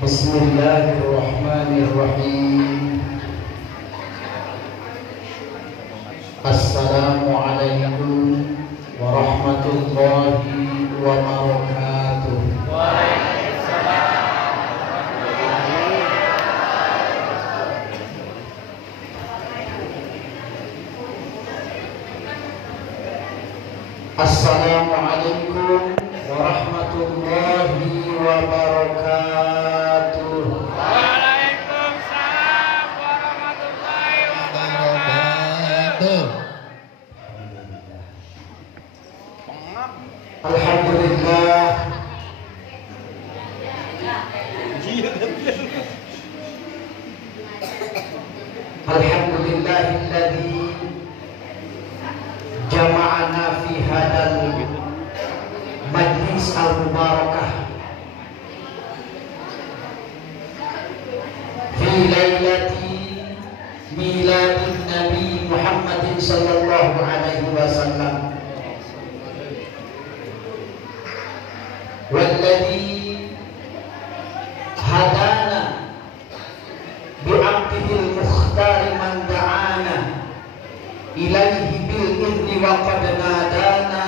Bismillahirrahmanirrahim. Assalamualaikum warahmatullahi wabarakatuh. Assalamualaikum warahmatullahi wabarakatuh. Waalaikumsalam warahmatullahi wabarakatuh. Alhamdulillah. Alhamdulillahilladzi jama'ana fi hadal majlis al-mubarakah fi lailati miladin Nabi Muhammadin sallallahu alaihi wasallam walladzi hadana bi'abdihil mukhtari man da'ana ilaihi bil idni wa qad nadana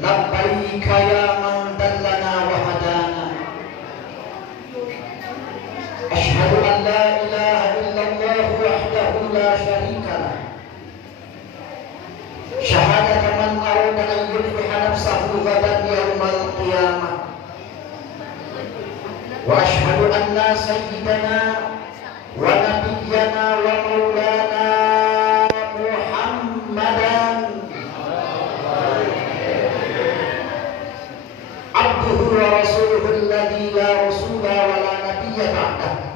labbaika ya man dallana wa hadana asyhadu an la ilaha illallah wahdahu la syarika lah syahadata man arada an yudhiha nafsahu ghadan yaumal qiyamah wa asyhadu anna sayyidana wa nabiyyana wa maulana Muhammadan abduhu wa rasuluhu alladhi la rasula wa la nabiyya ba'dah.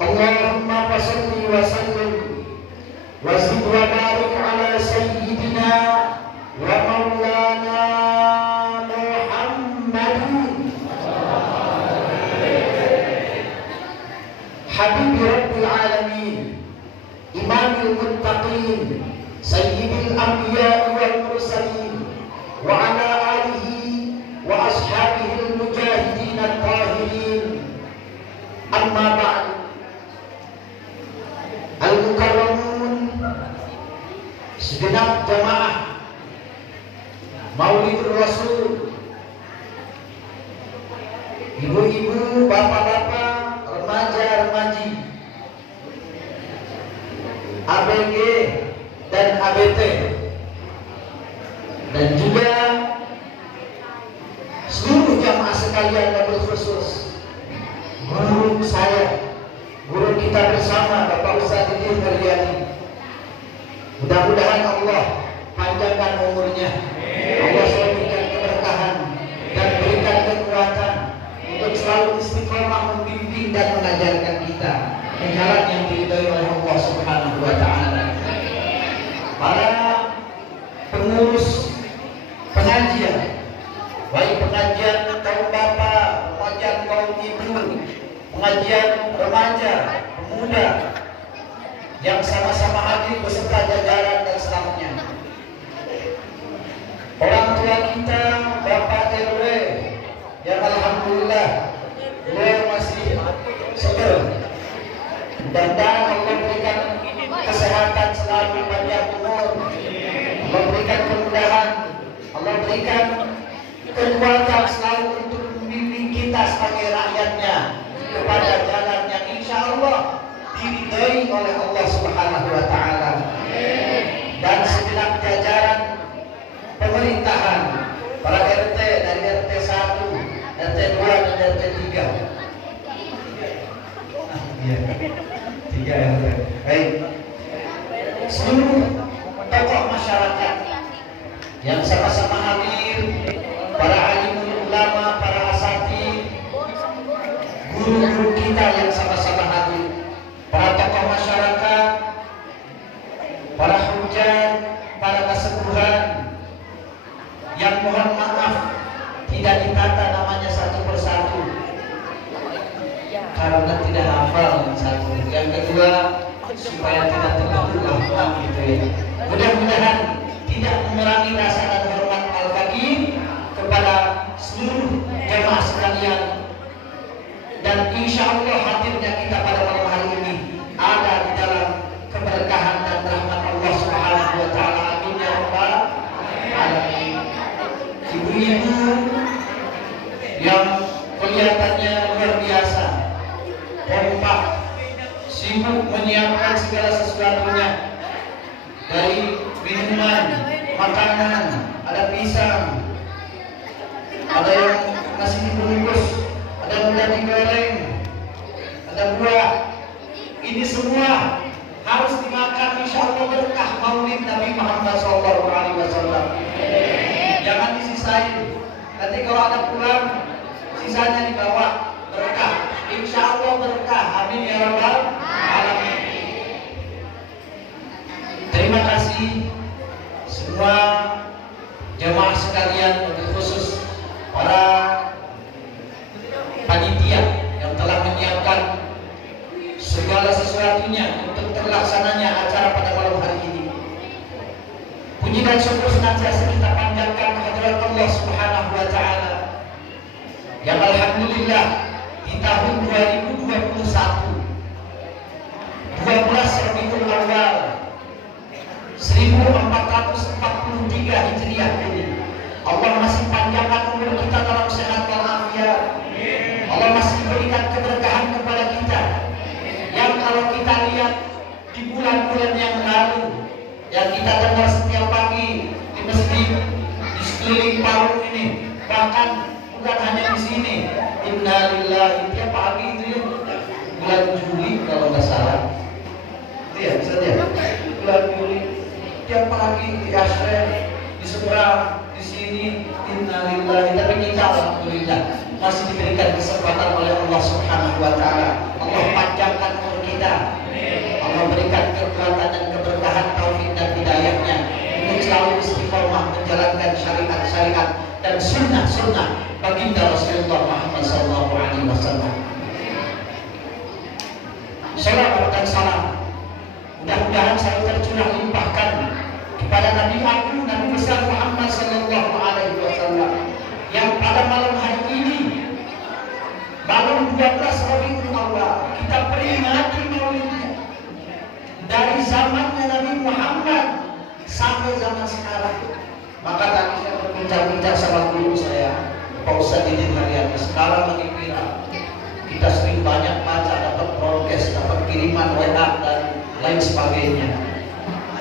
Allahumma fasalli wa sallim wa zid wa barik ala sayyidina wa maulana Muhammadin habibi rabbil alamin imamil muttaqin sayyidil anbiya wal mursalin wa ala alihi wa ashabihil mujahidin at-tahirin amma ba'd. Al-mukarramun, segenap jamaah Maulidur Rasul, ibu-ibu, bapak-bapak, remaja-remaji, ABG dan ABT, dan juga seluruh jamaah sekalian, wabil khusus guru saya, guru kita bersama Bapak Ustadz Idris Haryadi. Mudah-mudahan Allah panjangkan umurnya, Allah selalu berikan keberkahan dan berikan kekuatan untuk selalu istiqomah membimbing dan mengajarkan kita ke jalan yang diridhai oleh Allah Subhanahu wa taala. Para pengurus pengajian, baik pengajian kaum bapak, pengajian kaum ibu, pengajian remaja, pemuda yang sama-sama hadir beserta jajaran dan stafnya. Orang tua kita, Bapak RW, yang alhamdulillah beliau masih seger. Mudah-mudahan Allah berikan kesehatan selalu, panjang umur, Allah berikan kemudahan, Allah berikan kekuatan selalu untuk membimbing kita sebagai rakyatnya kepada jalan yang insya Allah diridhai oleh Allah Subhanahu wa taala. Dan segenap jajaran pemerintahan, para RT dari RT 1, RT 2 dan RT 3. 3 RT. Baik. Seluruh tokoh masyarakat yang sama-sama hadir, para alimul ulama, para asatidz, guru-guru kita yang sama-sama hadir, para tokoh masyarakat, para hujan, para kesepuhan yang mohon maaf tidak ditata namanya satu persatu karena tidak hafal yang satu. Yang kedua, supaya tidak terganggu gitu ya. Mudah-mudahan tidak mengurangi rasa dan hormat al-faqih kepada seluruh jemaah sekalian ibu yang kelihatannya luar biasa, kompak, sibuk menyiapkan segala sesuatunya, dari minuman, makanan, ada pisang, ada yang nasi dibungkus, ada yang udah digoreng, ada buah. Ini semua harus dimakan, insya Allah berkah maulid Nabi Muhammad SAW. Jangan disisain. Nanti kalau ada pulang, sisanya dibawa, berkah. Insya Allah berkah. Amin ya rabbal alamin. Terima kasih semua jemaah sekalian, khusus para panitia yang telah menyiapkan segala sesuatunya untuk terlaksananya acara pada malam hari ini. Puji dan syukur senantiasa kita panjatkan kehadirat Allah Subhanahu wa taala. Yang alhamdulillah di tahun 2021 12 Rabiul Awal 1443 Hijriah ini, Allah masih panjangkan umur kita dalam sehat walafiat. Allah masih berikan keberkahan kepada kita. Yang kalau kita lihat di bulan-bulan yang lalu, yang kita dengar setiap pagi di masjid, di sekeliling Palu ini, bahkan bukan hanya di sini, innalillahi, tiap pagi itu ya, bulan Juli kalau nggak salah, itu ya bisa ya, bulan Juli, tiap pagi di Asren, di seberang, di sini, innalillahi. Tapi kita alhamdulillah masih diberikan kesempatan oleh Allah Subhanahu wa taala. Allah panjangkan umur kita. Allah berikan kekuatan dan keberkahan, taufik dan hidayahnya untuk selalu istiqomah menjalankan syariat-syariat dan sunnah-sunnah baginda Rasulullah Muhammad SAW. Salawat dan salam mudah-mudahan selalu tercurah limpahkan kepada Nabi Agung, Nabi besar Muhammad SAW, yang pada malam hari ini, malam 12 Rabiul Awal, kita peringati maulidnya dari zamannya Nabi Muhammad sampai zaman sekarang. Maka tadi saya berbincang-bincang sama guru saya, Pak Ustadz Didin Haryadi, sekarang lagi viral. Kita sering banyak baca, dapat broadcast, dapat kiriman WA dan lain sebagainya,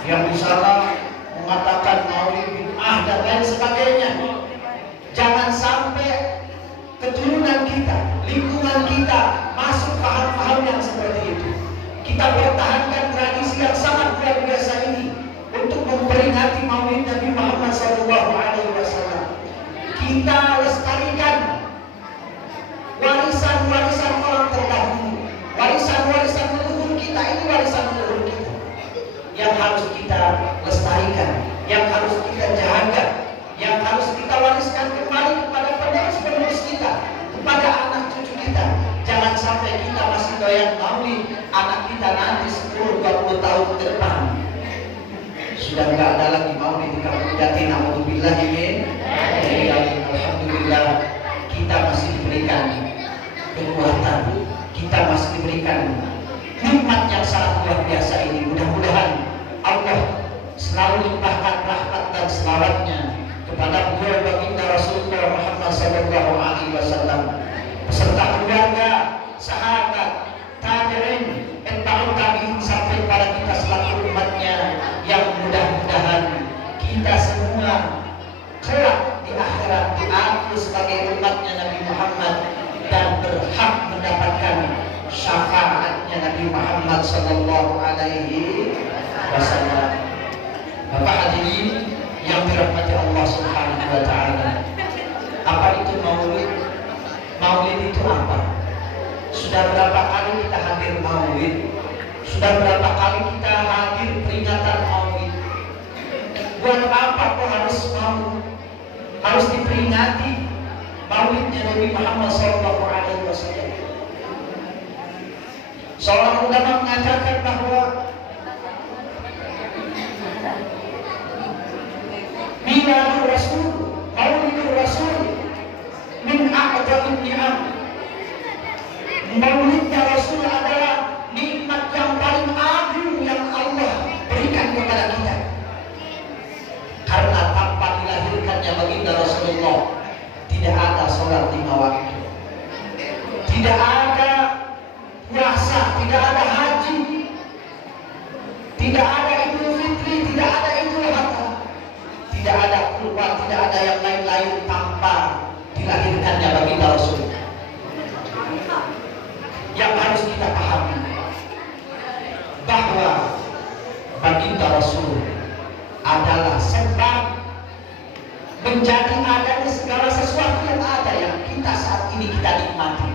yang di sana mengatakan maulid bid'ah dan lain sebagainya. Jangan sampai keturunan kita, lingkungan kita masuk paham-paham yang seperti itu. Kita pertahankan tradisi yang sangat luar biasa ini untuk memperingati maulid Nabi Muhammad SAW. Kita lestarikan warisan-warisan orang terdahulu, warisan-warisan leluhur kita. Ini warisan leluhur kita yang harus kita lestarikan, yang harus kita jaga, yang harus kita wariskan kembali kepada penerus-penerus kita, kepada anak cucu kita. Jangan sampai kita masih doyan maulid, anak kita nanti 10-20 tahun ke depan sudah nggak ada lagi maulid di kampung Jati. Naudzubillah min. Alhamdulillah kita masih diberikan kekuatan, kita masih diberikan nikmat yang sangat luar biasa ini. Mudah-mudahan Allah selalu limpahkan rahmat dan selawatnya kepada beliau baginda Rasulullah Muhammad SAW beserta keluarga, sahabat, tabi'in, tabi'ut tabi'in sampai pada kita selaku umatnya, yang mudah-mudahan kita semua kelak di akhirat diaku sebagai umatnya Nabi Muhammad dan berhak mendapatkan syafaatnya Nabi Muhammad SAW. Bapak hadirin yang dirahmati Allah Subhanahu wa taala, apa itu maulid? Maulid itu apa? Sudah berapa kali kita hadir maulid? Sudah berapa kali kita hadir peringatan maulid? Buat apa kok harus mau? Harus diperingati maulidnya Nabi Muhammad SAW. Seorang ulama mengatakan bahwa Miladul Rasul, Maulidul Rasul min a'dhamil ni'am. Maulidnya Rasul adalah nikmat yang paling agung yang Allah berikan kepada kita. Karena tanpa dilahirkannya baginda Rasulullah, sholat 5 waktu. Tidak ada puasa, tidak ada haji, tidak ada Idul Fitri, tidak ada Idul Adha, tidak ada kurban, tidak ada yang lain-lain tanpa dilahirkannya baginda Rasul. Yang harus kita pahami bahwa baginda Rasul adalah sebab menjadi adanya segala sesuatu yang ada yang kita saat ini kita nikmati.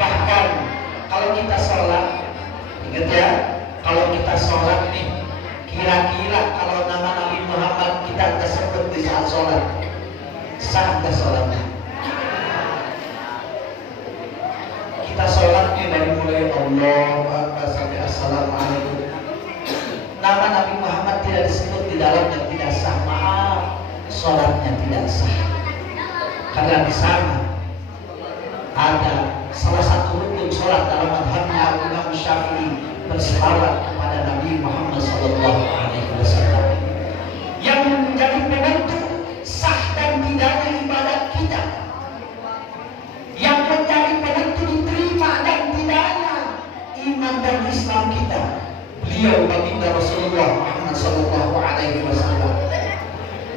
Bahkan kalau kita sholat, ingat ya, kalau kita sholat nih, kira-kira kalau nama Nabi Muhammad kita tersebut di saat sholat, sah nggak sholatnya? Kita sholatnya dari mulai Allahu Akbar sampai Assalamualaikum, nama Nabi Muhammad tidak disebut di dalamnya, tidak sah. Maaf, sholatnya tidak sah. Karena di sana ada salah satu rukun sholat dalam madhabnya Imam Syafi'i, berselawat kepada Nabi Muhammad SAW, yang menjadi penentu sah dan tidaknya ibadat kita, yang menjadi penentu diterima dan tidaknya iman dan Islam kita. Beliau baginda Rasulullah Muhammad SAW.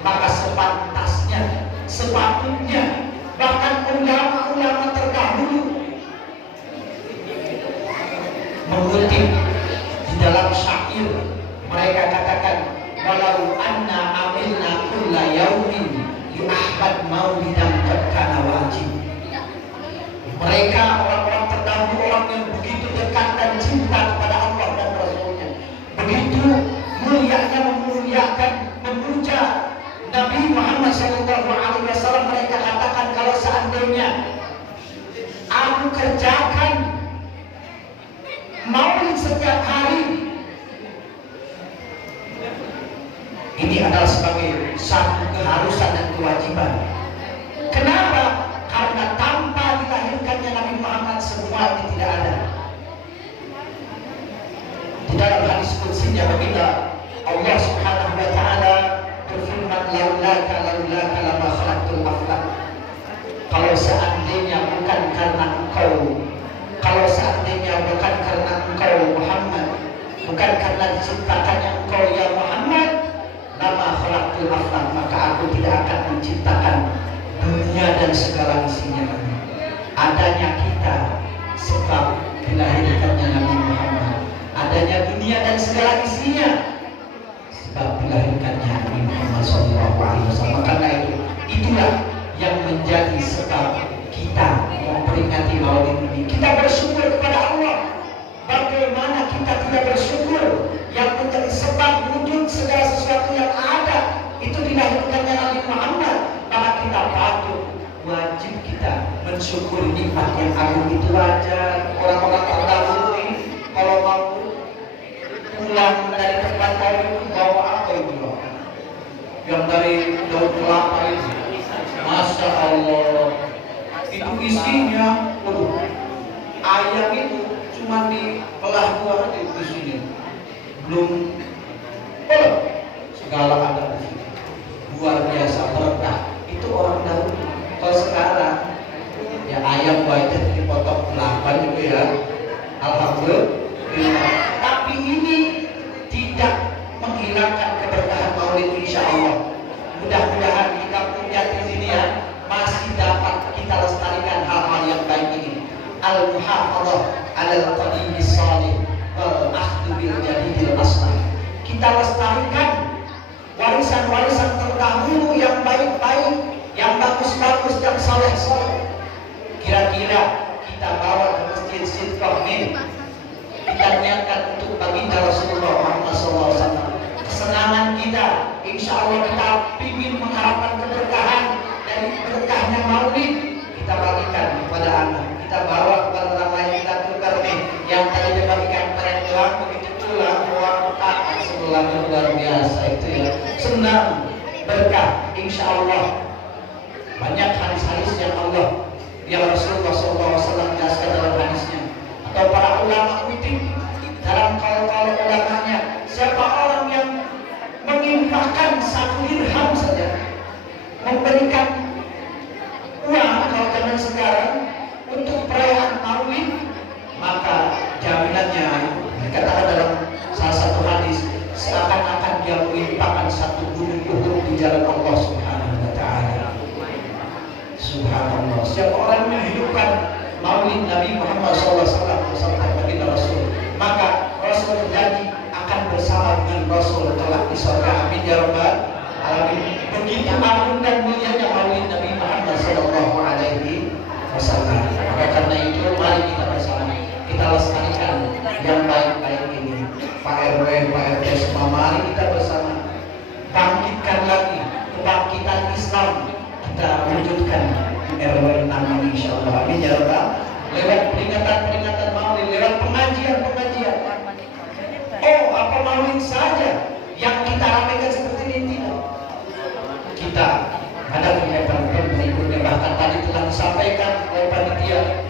Maka sepantasnya, sepatutnya, bahkan ulama-ulama terdahulu mengutip di dalam syair, mereka katakan, walau anna amilna kulla yaumin li ahmad maulidan kana wajib. Mereka orang-orang terdahulu, orang yang begitu dekat dan cinta kepada Allah dan Rasulnya, begitu mulianya memuliakan, memuja Nabi Muhammad SAW. Mereka katakan, kalau seandainya aku kerjakan maulid setiap hari, ini adalah sebagai satu keharusan dan kewajiban. Kenapa? Karena tanpa dilahirkannya Nabi Muhammad semua ini tidak ada. Di dalam hadis qudsinya baginda Allah Subhanahu wa taala berfirman, laulaka lama khalaqtul aflaq. Kalau seandainya bukan karena engkau, kalau seandainya bukan karena engkau Muhammad, bukan karena diciptakannya engkau ya Muhammad, lama khalaqtul aflaq, maka aku tidak akan menciptakan dunia dan segala isinya. Adanya kita sebab dilahirkannya Nabi Muhammad, adanya dunia dan segala isinya sebab dilahirkannya Nabi Muhammad SAW. Karena itulah yang menjadi sebab kita memperingati maulid ini. Kita bersyukur kepada Allah. Bagaimana kita tidak bersyukur? Yang menjadi sebab wujud segala sesuatu yang ada itu dilahirkannya Nabi Muhammad. Maka kita patut, wajib kita mensyukuri nikmat yang agung itu. Wajar orang-orang terdahulu ini kalau mau pulang dari tempat lain bawa apa itu loh? Yang dari daun kelapa itu, masya Allah, itu isinya, ayam itu cuma dibelah dua aja di sini, belum segala ada di sini, luar biasa berkah. Itu orang dahulu. Kalau sekarang ya ayam wajib dipotong 8 juga ya, alhamdulillah. Tapi ini tidak menghilangkan keberkahan maulid, insya Allah. Mudah-mudahan kita punya di sini ya, masih dapat kita lestarikan hal-hal yang baik ini. Al-muhafadzah alal qadimis salih wal akhdhu bil jadidil aslah. Kita lestarikan warisan-warisan terdahulu yang baik-baik, yang bagus-bagus, yang saleh-saleh. Kira-kira kita bawa ke masjid Sidqah ini, kita niatkan untuk baginda Rasulullah Muhammad SAW. Kesenangan kita, insya Allah kita ingin mengharapkan keberkahan dari berkahnya maulid, kita bagikan kepada anak, kita bawa kepada orang lain, kita tukar nih. Yang tadi dibagikan keren doang, begitu pulang uang kakak sebelah luar biasa itu ya. Senang, berkah, insya Allah. Banyak hadis-hadis yang Allah, yang Rasulullah SAW jelaskan dalam hadisnya, atau para ulama kutip dalam kaul-kaul ulamanya. Siapa orang yang menginfakkan 1 dirham saja, memberikan zaman sekarang untuk perayaan Maulid, maka jaminannya dikatakan dalam salah satu hadis seakan-akan dia melimpahkan satu gunung Uhud di jalan Allah Subhanahu wa taala. Subhanallah. Setiap orang menghidupkan Maulid Nabi Muhammad SAW bersama baginda Rasul, maka Rasul berjanji akan bersama dengan Rasul kelak di surga. Amin ya rabbal alamin. Begitu agung dan mulianya Maulid Nabi Muhammad SAW. Maka karena itu mari kita bersama kita lestarikan yang baik-baik ini. Pak RW, Pak RT semua, mari kita bersama bangkitkan lagi kebangkitan Islam. Kita wujudkan RW 6 ini insyaallah. Amin ya rabbal. Lewat peringatan-peringatan Maulid, lewat pengajian-pengajian. Oh, apa Maulid saja yang kita ramaikan seperti ini? Tidak. Kita ada kegiatan berikutnya, bahkan tadi telah disampaikan oleh panitia,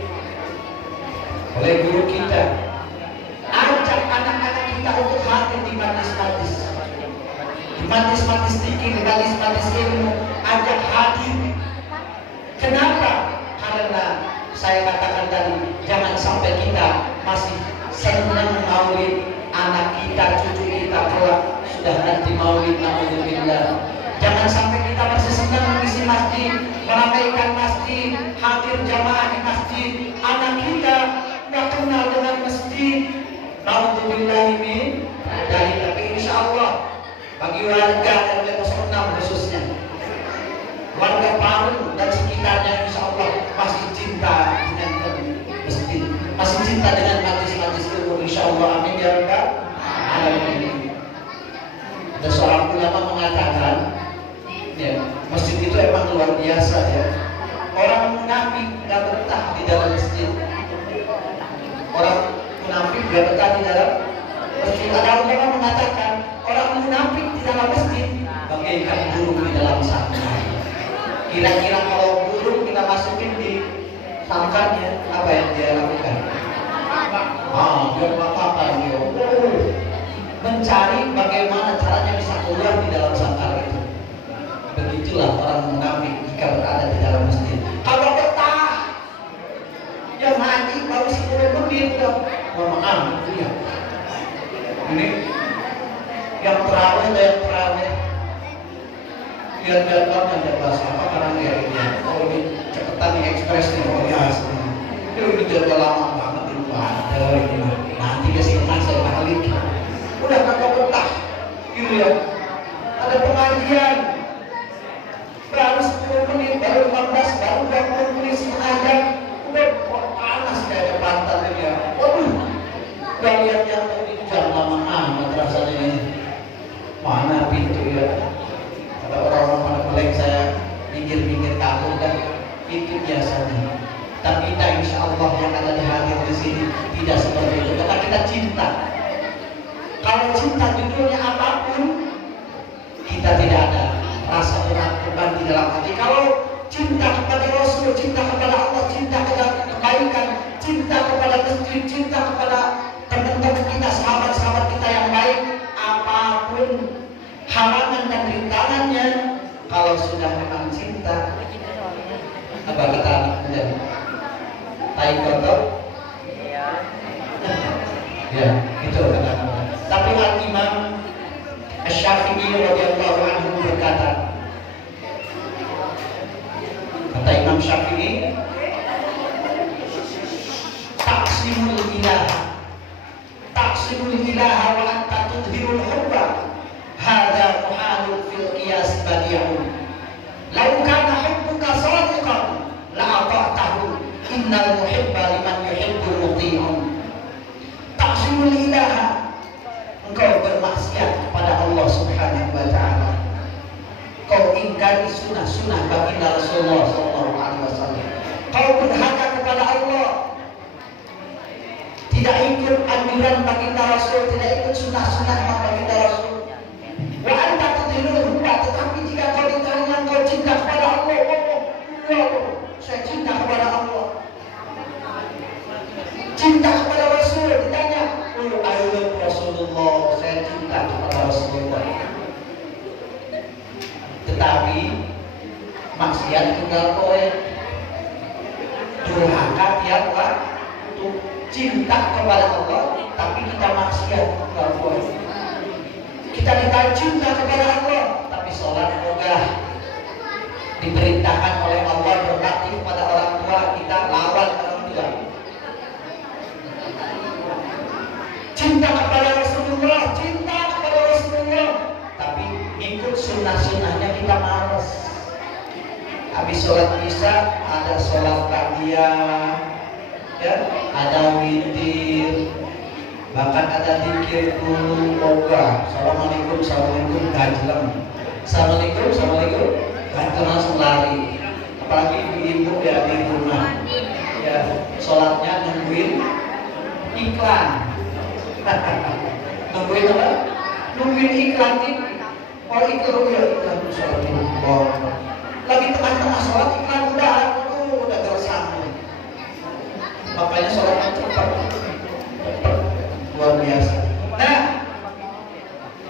oleh guru kita. Ajak anak-anak kita untuk hadir di majlis-majlis, di majlis-majlis zikir, di majlis-majlis ilmu. Ajak hadir. Kenapa? Karena saya katakan tadi, jangan sampai kita masih senang Maulid, anak kita, cucu kita kelak sudah nanti Maulid, naudzubillah. Jangan sampai kita masih senang mengisi masjid, meramaikan masjid, hadir jamaah di masjid. Anak kita nggak kenal dengan masjid. Naudzubillah ini dari, tapi insya Allah bagi warga RW 06 khususnya, warga Palu dan sekitarnya insya Allah masih cinta dengan masjid, masih cinta dengan majlis-majlis ilmu insya Allah. Amin ya rabbal alamin. Ada seorang ulama mengatakan, ya, masjid itu emang luar biasa ya. Orang munafik nggak betah di dalam masjid. Orang munafik nggak betah di dalam masjid. Ada ulama mengatakan orang munafik di dalam masjid bagaikan burung di dalam sangkar. Kira-kira kalau burung kita masukin di sangkarnya, apa yang dia lakukan? Dia apa dia? Mencari bagaimana caranya bisa keluar di dalam sangkar itu. Begitulah orang munafik jika berada di dalam masjid. Kalau betah, yang ngaji baru 10 menit loh. Mohon itu ya. Ini yang terawih dan terawih. Lihat-lihat kan yang bahasa apa karena dia ini. Oh ini cepetan nih ekspres nih. Oh ya, ini jadwal lama banget ini ada ini. Nanti kesimpan saya balik. Udah kagak betah, gitu ya. Ada pengajian. Baru 10 menit, baru 15, baru 20 menit setengah jam, udah panas kayak pantat ya. Waduh, udah lihat yang tadi jam lama amat rasanya ini. Mana pintu ya? Ada orang-orang pada melek saya pinggir-pinggir kabur dan itu biasanya. Tapi kita insya Allah yang ada di hadir di sini tidak seperti itu. Karena kita cinta. Kalau cinta judulnya apapun, kita tidak ada rasa beban di dalam hati. Kalau cinta kepada Rasul, cinta kepada Allah, cinta kepada kebaikan, cinta kepada masjid, cinta kepada teman-teman kita, sahabat-sahabat kita yang baik, apapun halangan dan rintangannya, kalau sudah memang cinta, apa kata anak muda? Tai kotor? Ya, itu kata-kata. Tapi Al-Imam Asy-Syafi'i radhiyallahu anhu berkata, kata Imam Syafi'i, taksimul ilaha wa anta tudhirul hubba hadza muhalun fil qiyas badi'un law kana hubbuka sadiqan la ata'tahu innal muhibba liman yuhibbu muti'un. Taksimul ilaha, engkau bermaksiat kepada Allah Subhanahu wa taala. Kau ingkari sunnah-sunnah baginda Rasulullah SAW. Kau durhaka kepada Allah. Tidak ikut anjuran baginda Rasul, tidak ikut sunnah-sunnah baginda Rasul. Wa anta tudhirul hubba, tetapi jika kau ditanya kau cinta kepada Allah, saya cinta kepada Allah. Cinta kepada Rasul, ditanya, I love Rasulullah, saya cinta kepada Rasulullah. Tetapi maksiat tinggal kowe. cinta kepada Allah, tapi kita maksiat kepada Allah. Kita ditanya cinta kepada Allah, tapi sholat ogah. Diperintahkan oleh Allah berbakti kepada orang tua, kita lawan orang tua. Cinta kepada Rasulullah, tapi ikut sunnah-sunnahnya kita malas. Habis sholat isya ada sholat ba'diyah, ya, ada witir, bahkan ada zikir dulu, ogah. Assalamualaikum, assalamualaikum, gajlem. Assalamualaikum, assalamualaikum, gajlem, langsung lari. Apalagi ibu-ibu ya di rumah, ya sholatnya nungguin iklan. Nungguin apa? Nungguin iklan nih. Kalau iklan ya iklan sholat ini. Lagi tengah-tengah sholat iklan udah gersang. Makanya sholatnya cepat, luar biasa. Nah,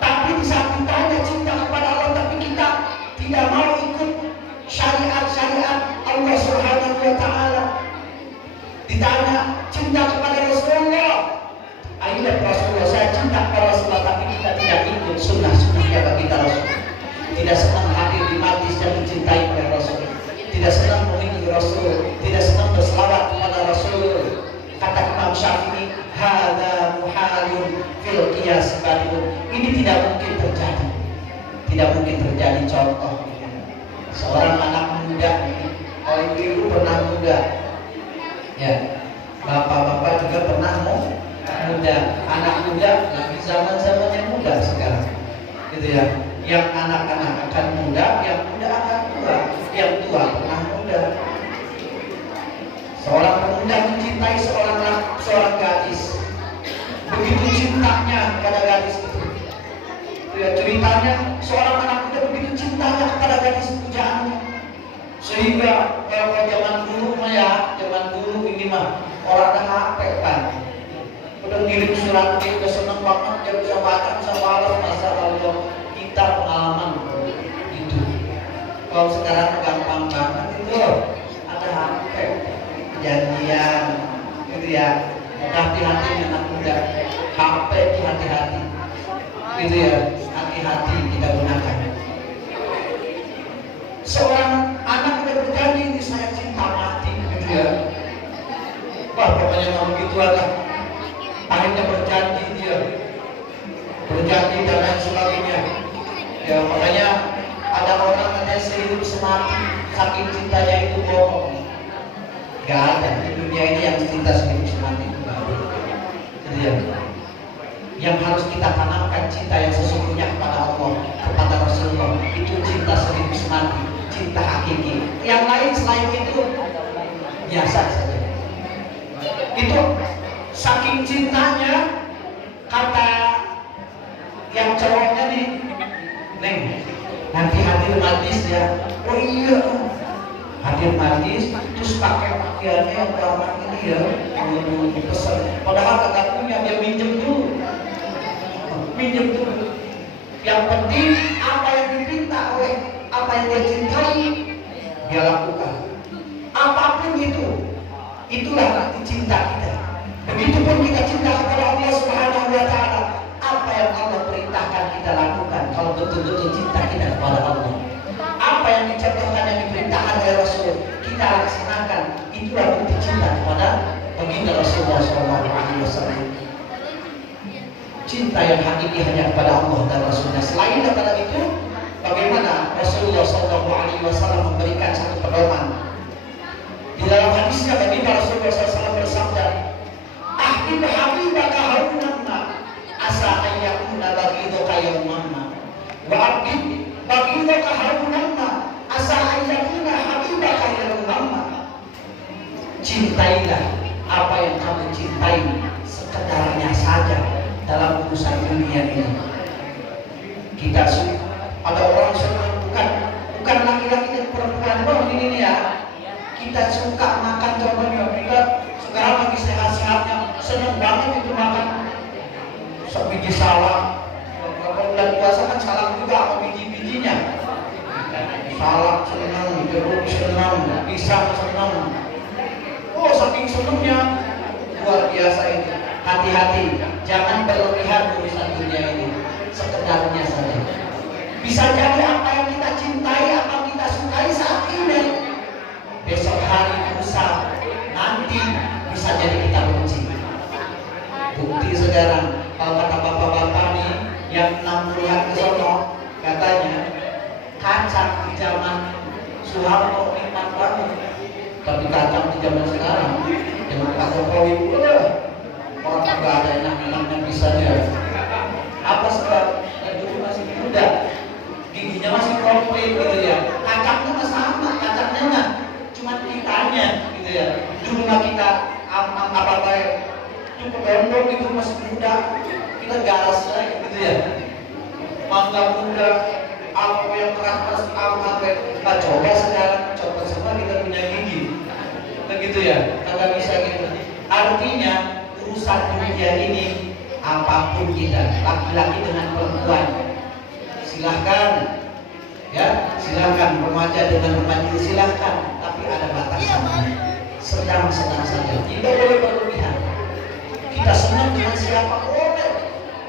tapi di saat kita ada cinta kepada Allah, tapi kita tidak mau ikut syariat Allah Subhanahu wa Ta'ala. Ditanya cinta kepada Rasulullah, ayolah Rasulullah, saya cinta kepada Rasulullah, tapi kita tidak ikut sunnah-sunnah kata kita Rasul. Tidak senang hadir di majlis yang dicintai oleh Rasul, tidak senang mengikuti Rasul, tidak senang berselawat kepada Rasul. Kata Imam Syafi'i, hadza muhalun fil qiyas badun. Ini tidak mungkin terjadi. Tidak mungkin terjadi. Contoh, seorang anak muda, kalau ibu pernah muda, ya, bapak-bapak juga pernah muda. Anak muda lagi zaman-zamannya muda sekarang, gitu ya. Yang anak-anak akan muda, yang muda akan tua, yang tua pernah muda. Seorang pemuda mencintai seorang gadis, begitu cintanya kepada gadis itu. Ya, ceritanya seorang anak muda begitu cintanya kepada gadis pujaannya, sehingga kalau zaman dulu ini mah orang ada HP kan, udah ngirim surat dia udah seneng banget, dia bisa baca, bisa balas. Masa Allah, kita pengalaman itu. Kalau sekarang gampang banget itu, ada HP, janjian, gitu ya. Hati-hati anak muda, HP hati-hati, gitu ya. Hati-hati kita gunakan. Seorang anak udah berjanji, ini saya cinta mati, gitu ya. Wah, pokoknya mau begitu aja. Akhirnya berjanji dia, berjanji dan lain sebagainya. Ya, makanya ada orang katanya sehidup semati, saking cintanya itu bohong. Gak ada di dunia ini yang cinta sehidup semati itu gak ada. Jadi ya, yang harus kita tanamkan cinta yang sesungguhnya kepada Allah, kepada Rasulullah, itu cinta sehidup semati, cinta hakiki. Yang lain selain itu biasa saja. Itu saking cintanya, kata yang cowoknya nih, Neng, nanti hadir majlis ya. Oh iya, hadir majlis, terus pakai pakaiannya yang gampang ini ya, yang dipesan. Padahal kagak punya, dia minjem dulu. Yang penting apa yang diminta oleh, apa yang dia cintai, dia lakukan. Apapun itu, itulah cinta kita. Begitupun kita cinta kepada Allah Subhanahu wa Ta'ala. Apa yang Allah perintahkan kita lakukan. Kalau betul-betul cinta kita kepada Allah, apa yang dicontohkan, yang diperintahkan oleh Rasul, kita laksanakan. Itulah bukti cinta kepada baginda Rasulullah SAW. Cinta yang hakiki hanya kepada Allah dan Rasulnya. Selain daripada itu, bagaimana Rasulullah SAW memberikan satu pedoman. Di dalam hadisnya baginda Rasulullah SAW bersabda, "Ahbib habibaka haunamma asa ayyakuna bagidaka yawmamma wa abid bagidaka haunamma asa ayyakuna habibaka yawmamma." Cintailah apa yang kamu cintai sekedarnya saja dalam urusan dunia ini. Kita ada orang senang, bukan laki-laki dan perempuan doang ini ya. Kita suka makan, contohnya kita sekarang lagi sehat-sehatnya, senang banget itu makan sebiji salak. Kalau bulan puasa kan salak juga sama biji-bijinya. Salak senang, jeruk senang, pisang senang. Oh, saking senangnya luar biasa. biasa itu. Hati-hati, jangan berlebihan urusan dunia ini. Sekedarnya saja. Bisa jadi apa yang kita cintai, apa yang kita sukai saat ini, besok hari lusa nanti bisa jadi kita benci. Bukti sekarang, kalau kata bapak-bapak nih yang 60-an ke sono, katanya kacang di zaman Soeharto nikmat banget, tapi kacang di zaman sekarang dengan Pak Jokowi, orang nggak ada enak-enaknya bisa dia. Apa sebab? Yang dulu masih muda, giginya masih komplit gitu ya. Kacangnya masih sama, kacangnya mah cuma kitanya gitu ya. Dulu mah kita aman apa baik, cukup gondong gitu masih muda, kita gas aja gitu ya. Mangga muda, apa yang keras apa kita coba sekarang, coba semua kita punya gigi, begitu ya. Kagak bisa gitu. Artinya urusan dunia ini apapun kita, laki-laki dengan perempuan, silahkan ya, silahkan remaja dengan remaja silahkan, tapi ada batasannya. Sedang-sedang saja, tidak boleh berlebihan. Kita senang dengan siapa boleh,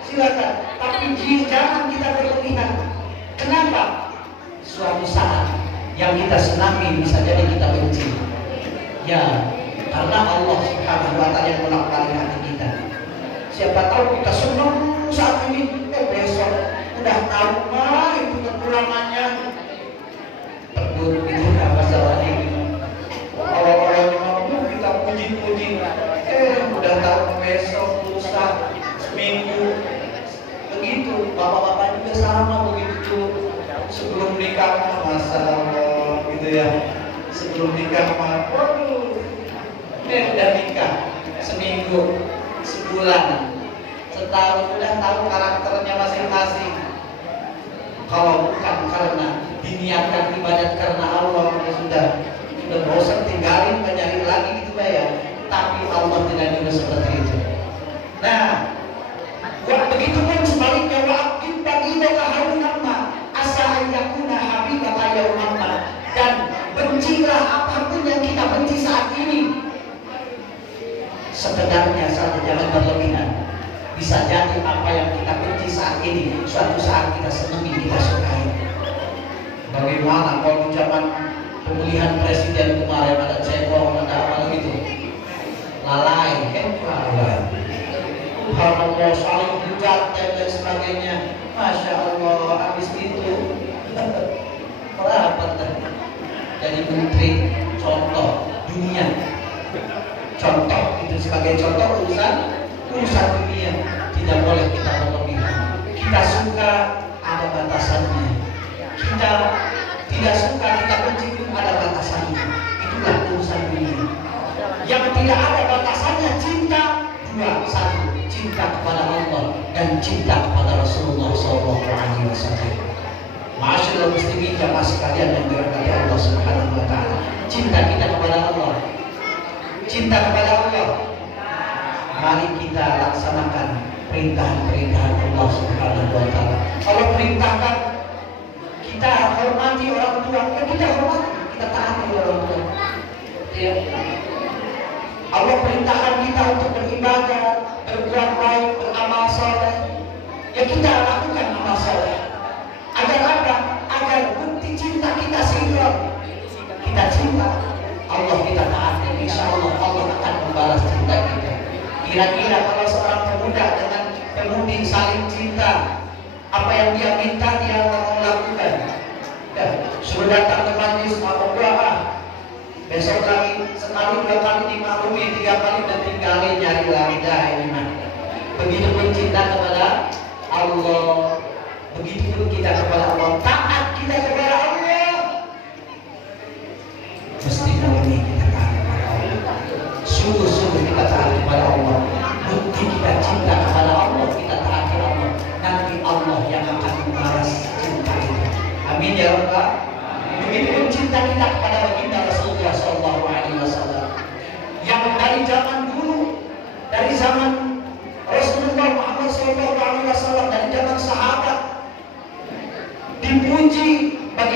silahkan, tapi jangan kita berlebihan. Kenapa? Suatu saat yang kita senangi bisa jadi kita benci. Ya, karena Allah Subhanahu wa Ta'ala yang melakbali hati kita. Siapa tahu kita senang saat ini, besok udah tahu mah itu kekurangannya. Terburu itu nggak masalah ini. Orang-orang yang mau kita puji-puji, udah tahu besok, lusa, seminggu, begitu. Bapak-bapak juga sama begitu. Sebelum nikah, masalah gitu ya. Sebelum nikah mah, udah nikah seminggu, sebulan, setahun, udah tahu karakternya masing-masing. Kalau bukan karena diniatkan ibadat karena Allah, ya sudah bosan tinggalin, nyari lagi gitu ya. Tapi Allah tidak juga seperti itu. Nah, begitu pun sebaliknya, wa'akim bagi harun amma asa ayyakuna habibaka yaumanna, dan bencilah apapun yang kita benci saat ini. Sekedarnya saja, jangan berlebihan. Bisa jadi apa yang kita benci saat ini, suatu saat kita senangi, kita sukai. Bagaimana kalau zaman pemilihan presiden kemarin ada cebong, ada apa gitu, lalai, lalai. Subhanallah, saling hujat dan lain sebagainya. Masya Allah, habis itu berapa jadi menteri contoh dunia. Contoh itu sebagai contoh urusan dunia tidak boleh kita berlebihan. Kita suka ada batasannya. Kita tidak suka, kita benci pun ada batasannya. Itulah urusan dunia. Yang tidak ada batasannya cinta dua, satu, cinta kepada Allah dan cinta kepada Rasulullah SAW. Ma'asyiral muslimin jamaah sekalian yang dirahmati Allah Subhanahu wa Ta'ala. Cinta kita kepada Allah, cinta kepada Allah. Mari kita laksanakan perintah-perintah Allah Subhanahu wa Ta'ala. Allah perintahkan kita hormati orang tua, kita hormati, kita taati orang tua. Ya. Allah perintahkan kita untuk beribadah, berbuat baik, beramal saleh. Ya kita lakukan amal saleh. Agar apa? Agar bukti cinta kita sinkron. Kita cinta Allah, kita taati, insya Allah Allah akan membalas cinta kita. Kira-kira kalau seorang pemuda dengan pemudi saling cinta, apa yang dia minta dia mau lakukan. Ya, suruh datang ke majlis, mau doa, besok lagi sekali, dua kali dimaklumi, tiga kali dan tinggalin, nyari lagi dah ini mah. Begitu pun cinta kepada Allah, begitu pun kita kepada Allah, taat kita kepada Allah. Mesti murni kita taat kepada Allah, sungguh-sungguh kita taat kepada Allah. Bukti kita cinta kepada Allah, kita taati Allah, nanti Allah yang akan membalas cinta kita. Amin ya Rabbal. Begitu pun cinta kita kepada baginda Rasulullah SAW, yang dari zaman dulu, dari zaman Rasulullah Muhammad SAW, dari zaman sahabat, dipuji bagaimana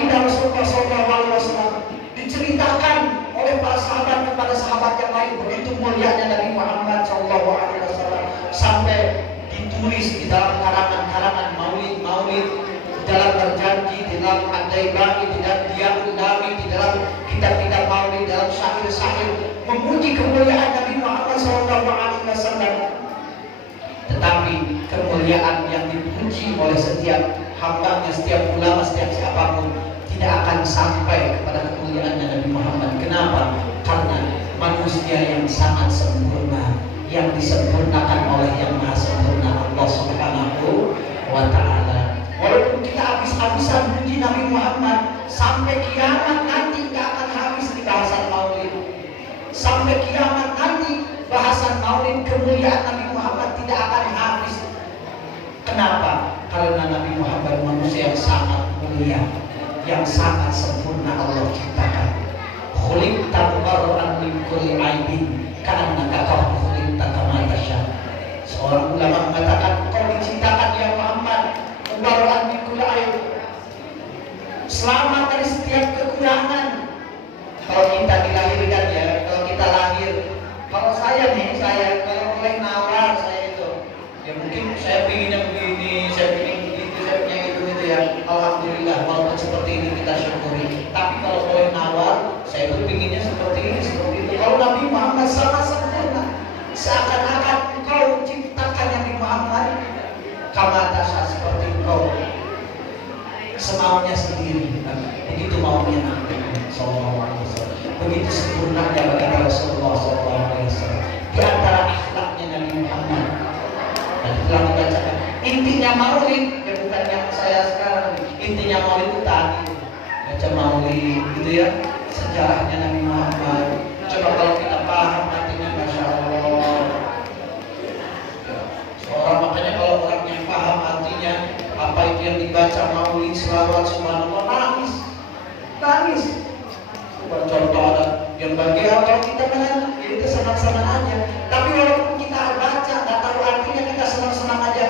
syair-syair memuji kemuliaan Nabi Muhammad SAW. Tetapi kemuliaan yang dipuji oleh setiap hambanya, setiap ulama, setiap siapapun tidak akan sampai kepada kemuliaannya Nabi Muhammad. Kenapa? Karena manusia yang sangat sempurna, yang disempurnakan oleh yang maha sempurna, Allah Subhanahu wa ta'ala. Walaupun kita habis-habisan puji Nabi Muhammad, sampai kiamat nanti tidak akan habis di bahasan maulid. Sampai kiamat nanti bahasan maulid kemuliaan Nabi Muhammad tidak akan habis. Kenapa? Karena Nabi Muhammad manusia yang sangat mulia, yang sangat sempurna Allah ciptakan. Khuliqta mubarra'an min kulli aibin ka'annaka qad khuliqta kama tasha. Seorang ulama mengatakan, kau diciptakan ya Muhammad mubarra'an min kulli aib, selamat dari setiap kekurangan. Kalau kita dilahirkan ya, kalau kita lahir, kalau saya kalau mulai nawar saya itu, ya mungkin saya pinginnya begini, saya pingin begitu, saya punya itu ya. Alhamdulillah, walaupun seperti ini kita syukuri. Tapi kalau mulai nawar, saya pun pinginnya seperti ini, seperti itu. Kalau Nabi Muhammad sangat sempurna, seakan-akan engkau ciptakan Nabi Muhammad kamata seperti engkau semaunya sendiri. Begitu maunya Nabi Sallallahu Alaihi Wasallam. Begitu sempurnanya bagi Rasulullah Sallallahu Alaihi Wasallam. Di antara akhlaknya Nabi Muhammad. Dan telah dibacakan. Intinya maulid, ya bukan yang saya sekarang. Intinya maulid itu tadi. Baca maulid, gitu ya. Sejarahnya Nabi Muhammad. Coba kalau kita paham artinya, masya Allah. Seorang makanya kalau orang yang paham artinya apa itu yang dibaca maulid, selawat, subhanallah, nangis. Contoh ada yang bagi kalau kita kan itu senang-senang aja. Tapi walaupun kita baca nggak tahu artinya, kita senang-senang aja.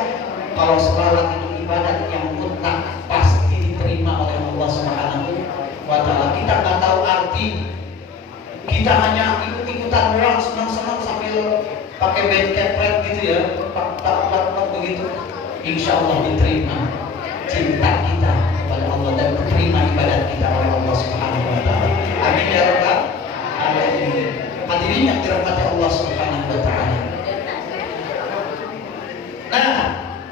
Kalau selawat itu ibadat yang mutlak, pasti diterima oleh Allah Subhanahu wa ta'ala. Kita nggak tahu arti, kita hanya ikut-ikutan doang, senang-senang sambil pakai band kepret gitu ya, tak begitu. Insya Allah diterima cinta kita kepada Allah dan diterima ibadat kita oleh Allah Subhanahu wa ta'ala. Amin ya rabbal alamin. Hadirin yang dirahmati Allah Subhanahu wa ta'ala. Nah,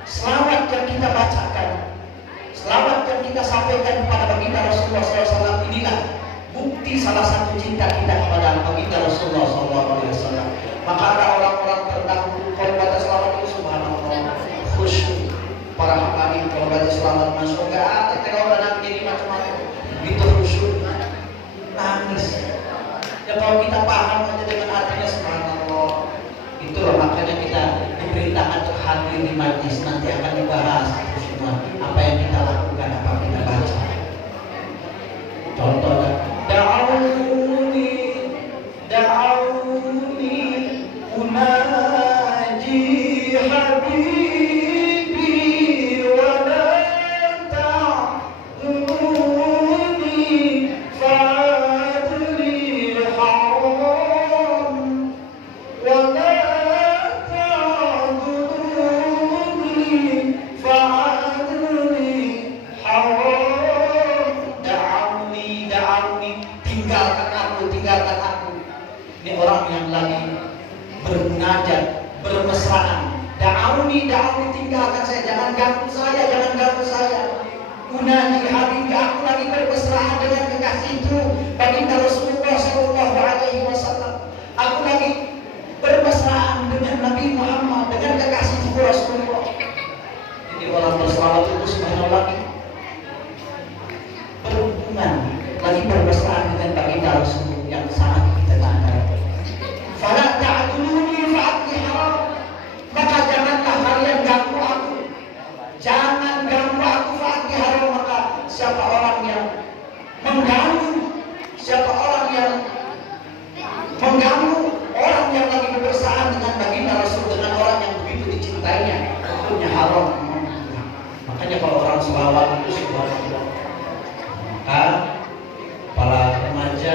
selawat yang kita bacakan, selawat yang kita sampaikan kepada baginda Rasulullah SAW, inilah bukti salah satu cinta kita kepada baginda Rasulullah SAW. Maka ada orang-orang terdahulu kalau baca selawat itu subhanallah, khusyuk. Para habaib kalau baca selawat masuk nggak ada terawih Nabi jadi macam-macam. Begitu khusyuk, nangis. Ya kalau kita paham aja dengan artinya subhanallah. Itulah makanya kita diperintahkan untuk hadir di majlis, nanti akan dibahas itu semua apa yang kita lakukan, apa yang kita baca. Contoh da'auni unaji habibi wa la ta'uduni fa'adli haram wa la ta'uduni fa'adli haram. Da'auni, tinggalkan aku. Ini orang yang lagi bermunajat, bermesraan. Da'auni, tinggalkan saya, jangan ganggu saya. Unaji habibi, aku lagi bermesraan dengan kekasihku baginda Rasulullah Sallallahu Alaihi Wasallam. Aku lagi bermesraan dengan Nabi Muhammad, dengan kekasihku Rasulullah. Jadi orang berselawat itu subhanallah lagi berhubungan, lagi bermesraan dengan baginda Rasulullah yang sangat kita cintai. Fala ta'duluni fa'adli haram, maka janganlah kalian ganggu aku. Jangan ganggu aku fa'adli haram. Maka siapa orang yang mengganggu, orang yang lagi bermesraan dengan baginda Rasul, dengan orang yang begitu dicintainya, hukumnya haram. Makanya kalau orang selawat itu subhanallah. Maka para remaja,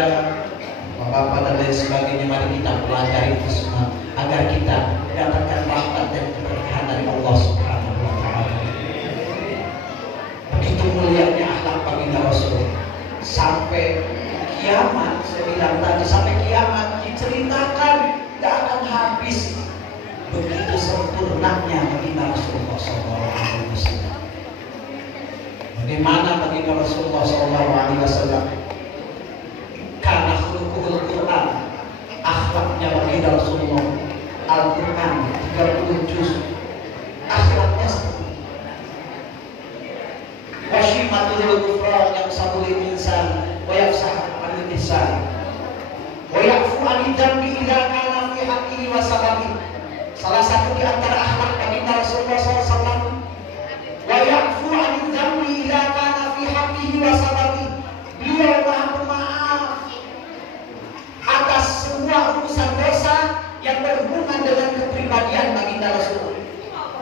bapak dan lain sebagainya, mari kita pelajari itu semua agar kita mendapatkan rahmat dan keberkahan dari Allah Subhanahu wa ta'ala. Begitu mulianya akhlak baginda Rasul, sampai kiamat, saya bilang tadi sampai kiamat diceritakan tidak akan habis. Begitu sempurnanya baginda Rasulullah SAW. Bagaimana baginda Rasulullah SAW? Karena khuluqul Quran, akhlaknya baginda Rasulullah. Al-Quran 30 juz, akhlaknya seperti itu. Washimatul ghufran yang sabul insan wa yafsah anil ihsan wa ya'fu anid dambi idza kana fi haqqihi wa sababi. Salah satu di antara akhlak baginda Rasulullah SAW, wa ya'fu anid dambi idza kana fi haqqihi wa sababi. Beliau Maha Pemaaf atas semua urusan dosa yang berhubungan dengan kepribadian baginda Rasul.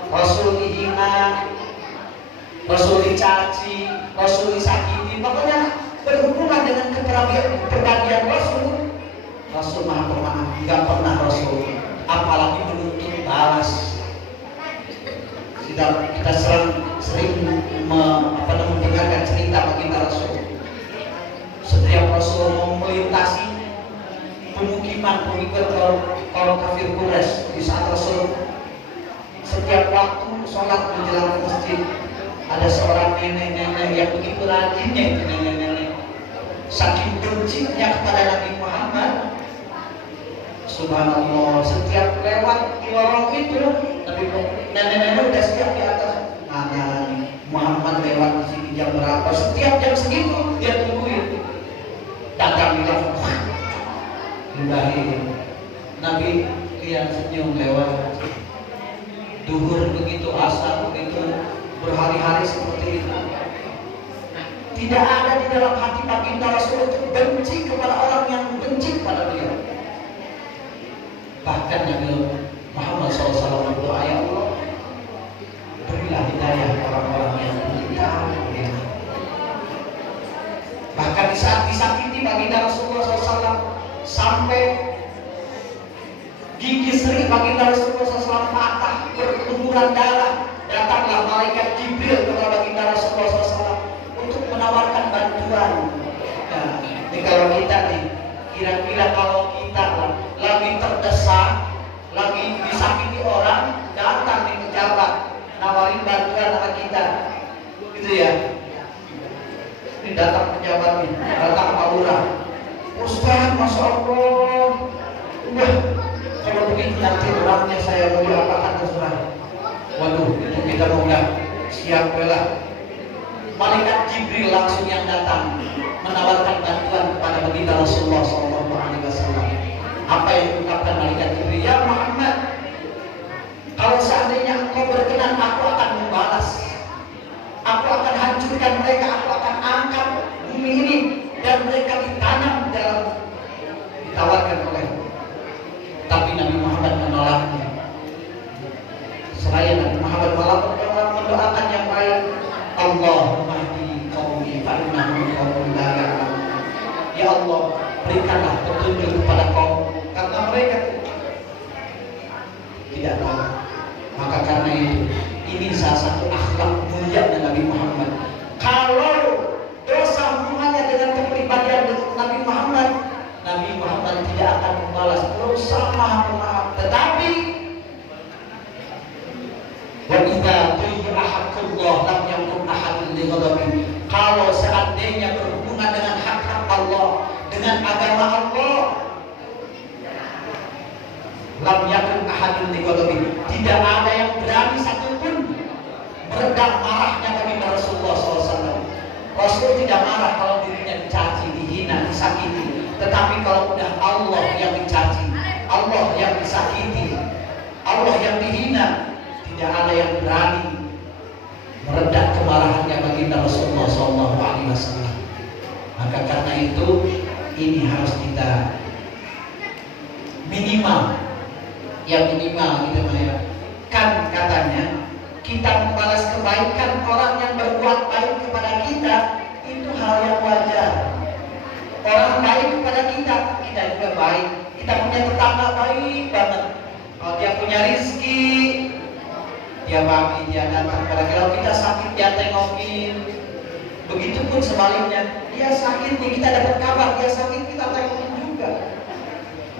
Rasul dihina, Rasul dicaci, Rasul disakiti, pokoknya berhubungan dengan kepribadian Rasul. Rasul Maha Pemaaf, nggak pernah Rasul apalagi menuntut balas. Kita sering mendengarkan cerita baginda Rasul. Setiap Rasul melintasi pemukiman pengikut kaum kafir Quraisy, di saat Rasul setiap waktu sholat menjelang ke masjid, ada seorang nenek-nenek yang begitu rajinnya, itu nenek-nenek, saking bencinya kepada Nabi Muhammad. Subhanallah, setiap lewat di lorong itu, nenek-nenek udah siap di atas. Mana Muhammad lewat di sini jam berapa? Setiap jam segitu dia tungguin. Datang bilang, Ibrahim, Nabi lihat senyum lewat. Duhur begitu, asar begitu, berhari-hari seperti itu. Tidak ada di dalam hati baginda Rasul untuk benci kepada orang yang benci kepada beliau. Bahkan Nabi Muhammad SAW berdoa, ya Allah, berilah hidayah orang-orang yang mencintai beliau. Bahkan di saat disakiti baginda Rasulullah SAW, sampai gigi seri baginda Rasulullah SAW patah, berlumuran darah, datanglah malaikat Jibril kepada baginda Rasulullah SAW untuk menawarkan bantuan. Nah, ini kalau kita nih, kira-kira kalau kita lagi terdesak, lagi disakiti orang, datang nih pejabat, nawarin bantuan sama kita, gitu ya. Ini datang pejabat nih, datang Pak Lurah, Ustaz, Masya Allah, wah, kalau begitu nanti orangnya saya mau diapakan terserah. Waduh, itu kita mau nggak siap bela. Malaikat Jibril langsung yang datang menawarkan bantuan kepada baginda Rasulullah SAW. Apa yang diungkapkan malaikat Jibril? Ya Muhammad, kalau seandainya engkau berkenan, aku akan membalas. Aku akan hancurkan mereka, aku akan angkat bumi ini dan mereka ditanam dalam, ditawarkan oleh. Tapi Nabi Muhammad menolaknya. Seraya Nabi Muhammad malah mendoakan yang baik. Allahumma hdi qaumi fa innahum qaumun la ya'lamun. Ya Allah, berikanlah petunjuk kepada kaum, karena mereka tidak tahu. Maka karena itu, ini salah satu akhlak mulia Nabi Muhammad. Kalau dosa hubungannya dengan kepribadian Nabi Muhammad, Nabi Muhammad tidak akan membalas dosa Maha Pemaaf. Tetapi wa idza tu'ya haqqullah lam yakun ahadun li ghadabi. Kalau seandainya berhubungan dengan hak-hak Allah, dengan agama Allah, lam yakun ahadun li ghadabi. Tidak ada yang berani satupun meredam marahnya baginda Rasulullah SAW. Rasul tidak marah kalau dirinya dicaci, dihina, disakiti. Tetapi kalau udah Allah yang dicaci, Allah yang disakiti, Allah yang dihina, tidak ada yang berani meredam kemarahannya baginda Rasulullah SAW. Maka karena itu, ini harus kita minimal, ya minimal gitu ya. Kan katanya kita membalas kebaikan orang yang berbuat baik kepada kita itu hal yang wajar. Orang baik kepada kita, kita juga baik. Kita punya tetangga baik banget. Kalau dia punya rizki, dia bagi, dia datang. Kalau kita sakit, dia tengokin. Begitupun sebaliknya, dia sakit nih kita dapat kabar dia sakit, kita tengok juga.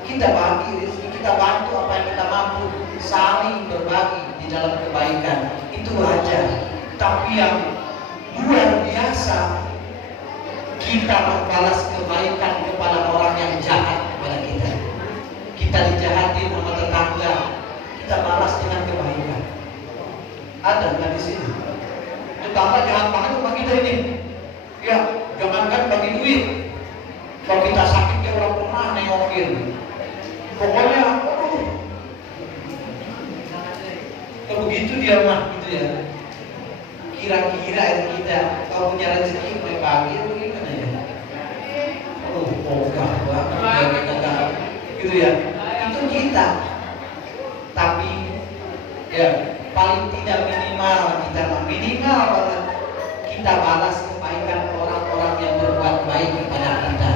Kita bagi rezeki, kita bantu apa yang kita mampu, saling berbagi di dalam kebaikan. Itu wajar. Tapi yang luar biasa, kita membalas kebaikan kepada orang yang jahat kepada kita. Kita dijahatin sama tetangga, kita balas dengan kebaikan. Ada nggak di sini? Tetangga jahat banget sama kita ini. Ya, jangankan bagi duit. Kalau kita sakit dia orang pernah nengokin. Pokoknya, kalau begitu dia mah gitu ya. Kira-kira kita kalau punya rezeki mulai pagi atau gimana ya? Ogah banget, gitu ya. Itu kita. Tapi ya paling tidak minimal banget kita balas kebaikan orang-orang yang berbuat baik kepada kita.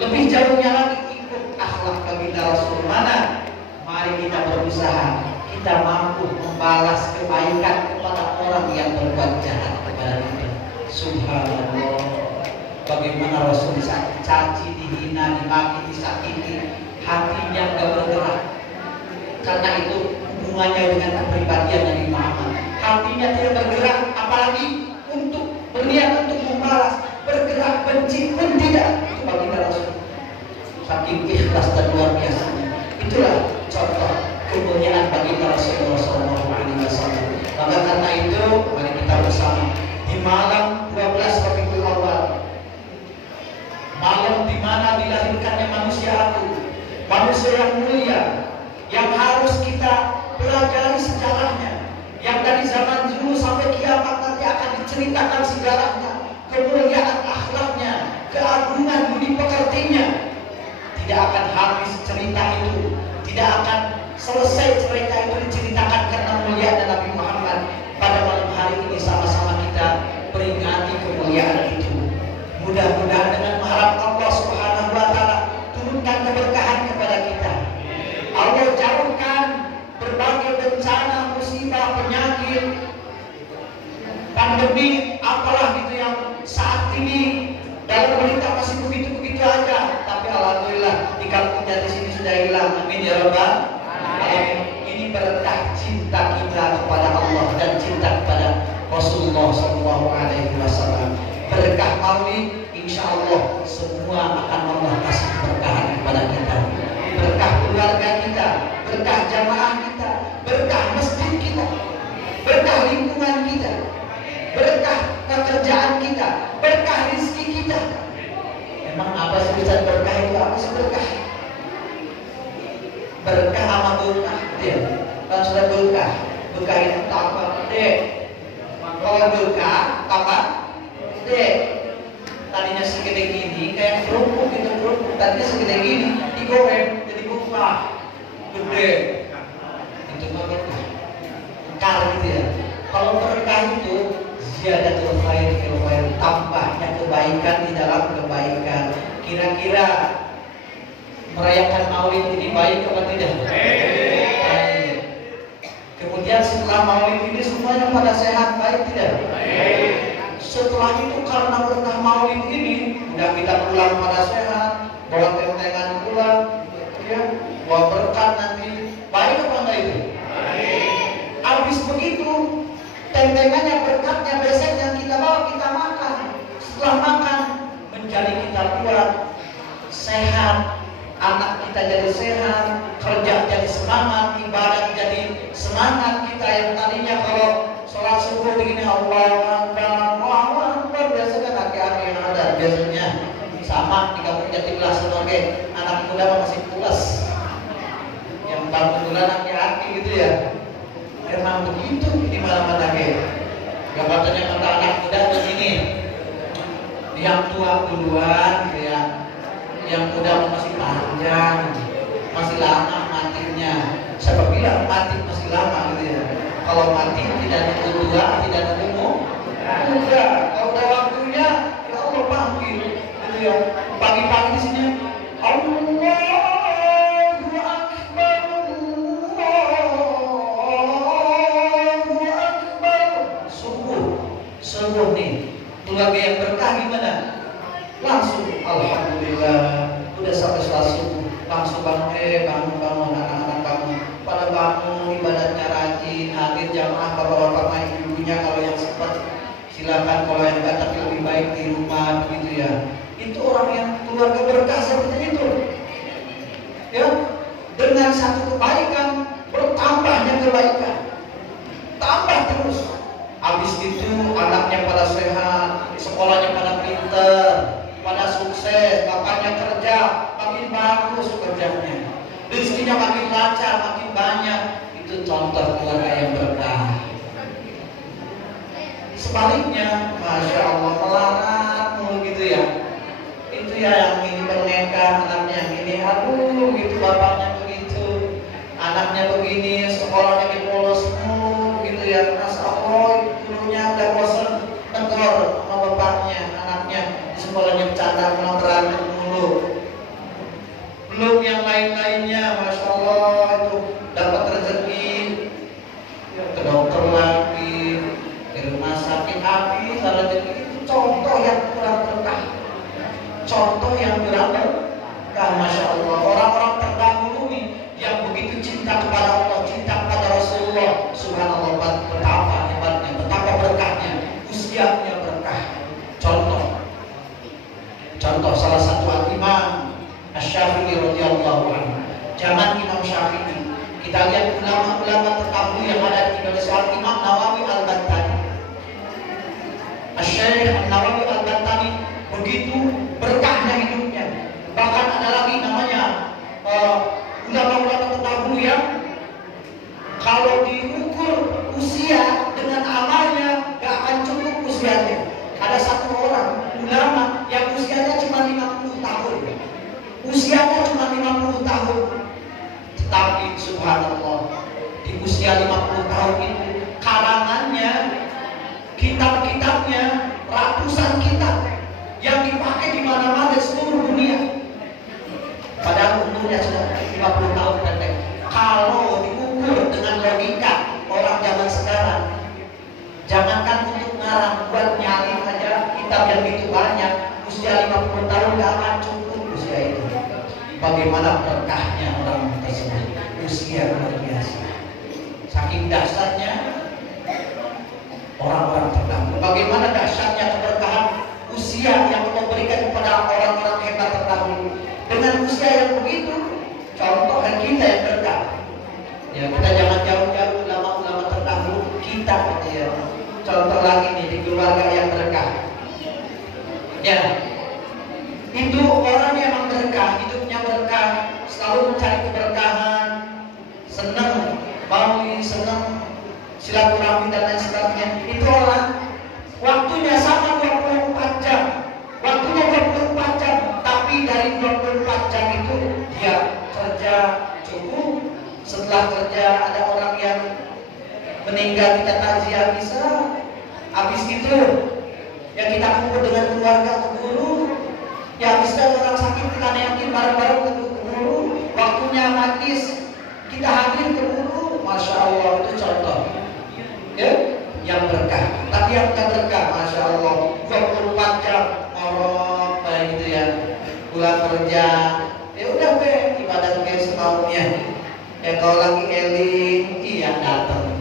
Lebih jauhnya lagi ikut akhlak baginda Rasul mana? Mari kita berusaha, kita mampu membalas kebaikan kepada orang yang berbuat jahat kepada kita. Subhanallah, bagaimana Rasul dicaci, dihina, dimaki, disakiti, hatinya gak bergerak. Karena itu hubungannya dengan kepribadian Nabi Muhammad. Hatinya tidak bergerak, apalagi untuk berniat untuk membalas, bergerak benci pun tidak. Itu baginda Rasul. Saking ikhlas dan luar biasa. Itulah contoh kemuliaan baginda Rasulullah SAW. Maka karena itu, mari kita bersama di malam 12 Rabiul Awal, malam di mana dilahirkannya manusia agung, manusia yang mulia, yang harus kita pelajari sejarahnya, yang dari zaman dulu sampai kiamat nanti akan diceritakan sejarahnya, kemuliaan akhlaknya, keagungan budi pekertinya. Tidak akan habis cerita itu, tidak akan selesai cerita itu diceritakan karena muliaan Nabi Muhammad. Pada malam hari ini sama-sama kita peringati kemuliaan itu. Mudah-mudahan dengan mengharap Allah Subhanahu wa taala turunkan keberkahan kepada kita. Allah jauhkan berbagai bencana, musibah, penyakit, pandemi, apalah gitu yang saat ini dalam berita masih begitu-begitu aja. Tapi alhamdulillah di kampung Jati sini sudah hilang. Amin ya rabbal alamin. Ini berkah cinta kita kepada Allah dan cinta kepada Rasulullah SAW. Berkah Maulid, insya Allah semua akan Allah kasih keberkahan kepada kita. Berkah keluarga kita, berkah jamaah kita, berkah masjid kita, berkah lingkungan kita, berkah pekerjaan kita, berkah rezeki kita. Emang apa sih bisa berkah itu? Apa sih berkah? Berkah sama berkah, ya. Kalau sudah berkah, berkah itu tambah gede. Kalau berkah tambah gede. Tadinya segede gini, kayak kerupuk gitu, kerupuk. Tadinya segede gini, digoreng jadi berkah gede. Itu mah berkah. Berkah gitu ya. Kalau berkah itu ziyadatul khair fil khair, tambahnya kebaikan di dalam kebaikan. Kira-kira merayakan Maulid ini baik atau tidak? Baik. Kemudian setelah Maulid ini semuanya pada sehat, baik tidak? Baik. Setelah itu karena berkah Maulid ini, udah kita pulang pada sehat, bawa tentengan pulang, ya, bawa berkat nanti, baik apa enggak itu? Baik. Habis begitu, tentengannya, berkatnya, beseknya kita bawa, kita makan. Setelah makan, menjadi kita kuat, sehat, anak kita jadi sehat, kerja jadi semangat, ibadah jadi semangat. Kita yang tadinya kalau sholat subuh begini Allahu Akbar, biasanya laki-laki yang ada biasanya sama di kampung Jatibelah sebagai anak muda masih pulas, yang bangun laki-laki gitu ya. Emang begitu di mana-mana kayak gak katanya kata anak muda begini, yang tua duluan ya, yang muda masih panjang, masih lama matinya. Siapa bilang mati masih lama gitu ya? Kalau mati tidak nunggu tua, tidak nunggu muda. Kalau udah waktunya, ya Allah panggil gitu ya. Pagi-pagi di sini Allahu Akbar, Allahu Akbar. Subuh nih langsung bangun anak-anak kamu pada bangun, ibadatnya rajin, hadir jamaah bapak-bapak ibu-ibunya kalau yang sempat silakan, kalau yang enggak tapi lebih baik di rumah begitu ya. Itu orang yang keluarga berkah seperti itu. Ya, dengan satu kebaikan bertambahnya kebaikan, tambah terus. Habis itu anaknya pada sehat, sekolahnya pada pinter, pada sukses, bapaknya kerja makin bagus kerjanya, rezekinya makin lancar, makin banyak. Itu contoh keluarga yang berkah. Sebaliknya, masya Allah, melarat gitu ya. Itu ya yang ini berneka, anaknya yang ini, aduh gitu, bapaknya begitu, anaknya begini, sekolahnya di polos gitu ya. Masya Allah, gurunya udah bosan tegur sama bapaknya, anaknya di sekolahnya bercanda malah berantem mulu. Belum yang lain-lainnya, masya Allah, itu dapat rezeki ya, ke dokter lagi, di rumah sakit habis rezeki. Itu contoh yang kurang berkah, contoh yang kurang berkah. Masya Allah, orang-orang terdahulu nih yang begitu cinta kepada Allah, cinta kepada Rasulullah, subhanallah, betapa hebatnya, betapa berkahnya, usianya berkah. Contoh salah satu imam Asy-Syafi'i radhiyallahu anhu. Jangan Imam Syafi'i, kita lihat ulama-ulama terdahulu yang ada di Indonesia. Imam Nawawi Al-Bantani, Asy-Syaikh Nawawi Al-Bantani, begitu berkahnya hidupnya. Bahkan ada lagi namanya ulama-ulama terdahulu yang kalau diukur usia dengan amalnya gak akan cukup usianya. Ada satu orang ulama yang usianya cuma 50 tahun. Usianya cuma 50 tahun. Tetapi subhanallah, di usia 50 tahun itu karangannya, kitab-kitabnya, ratusan kitab yang dipakai di mana-mana di seluruh dunia. Padahal umurnya sudah 50 tahun pendek. Kalau diukur dengan logika orang zaman sekarang, jangankan untuk ngarang, buat nyalin aja kitab yang begitu banyak, usia 50 tahun gak akan cukup usia itu. Bagaimana berkahnya orang tersebut, usia luar biasa. Saking dahsyatnya orang-orang terdahulu. Bagaimana dahsyatnya keberkahan usia yang Allah berikan kepada orang-orang hebat terdahulu. Dengan usia yang begitu, contoh kita yang berkah. Ya, kita jangan jauh-jauh ulama-ulama terdahulu, kita ya. Contoh lagi nih di keluarga yang berkah. Ya, itu orang yang memang berkah, hidupnya berkah, selalu mencari keberkahan, senang, senang silaturahmi dan lain sebagainya. Itu orang waktunya sama 24 jam, waktunya 24 jam, tapi dari 24 jam itu dia kerja cukup. Setelah kerja ada orang yang meninggal, kita takziah bisa. Habis itu ya kita kumpul dengan keluarga ke guru. Ya habis itu orang sakit kita nengokin bareng-bareng ke guru. Waktunya magis kita hadir ke guru. Masya Allah, itu contoh ya yang berkah. Tapi yang tak berkah, masya Allah, 24 jam orang kayak gitu ya, pulang kerja ya udah ibadah semaunya. Ya kalau lagi eling, iya datang.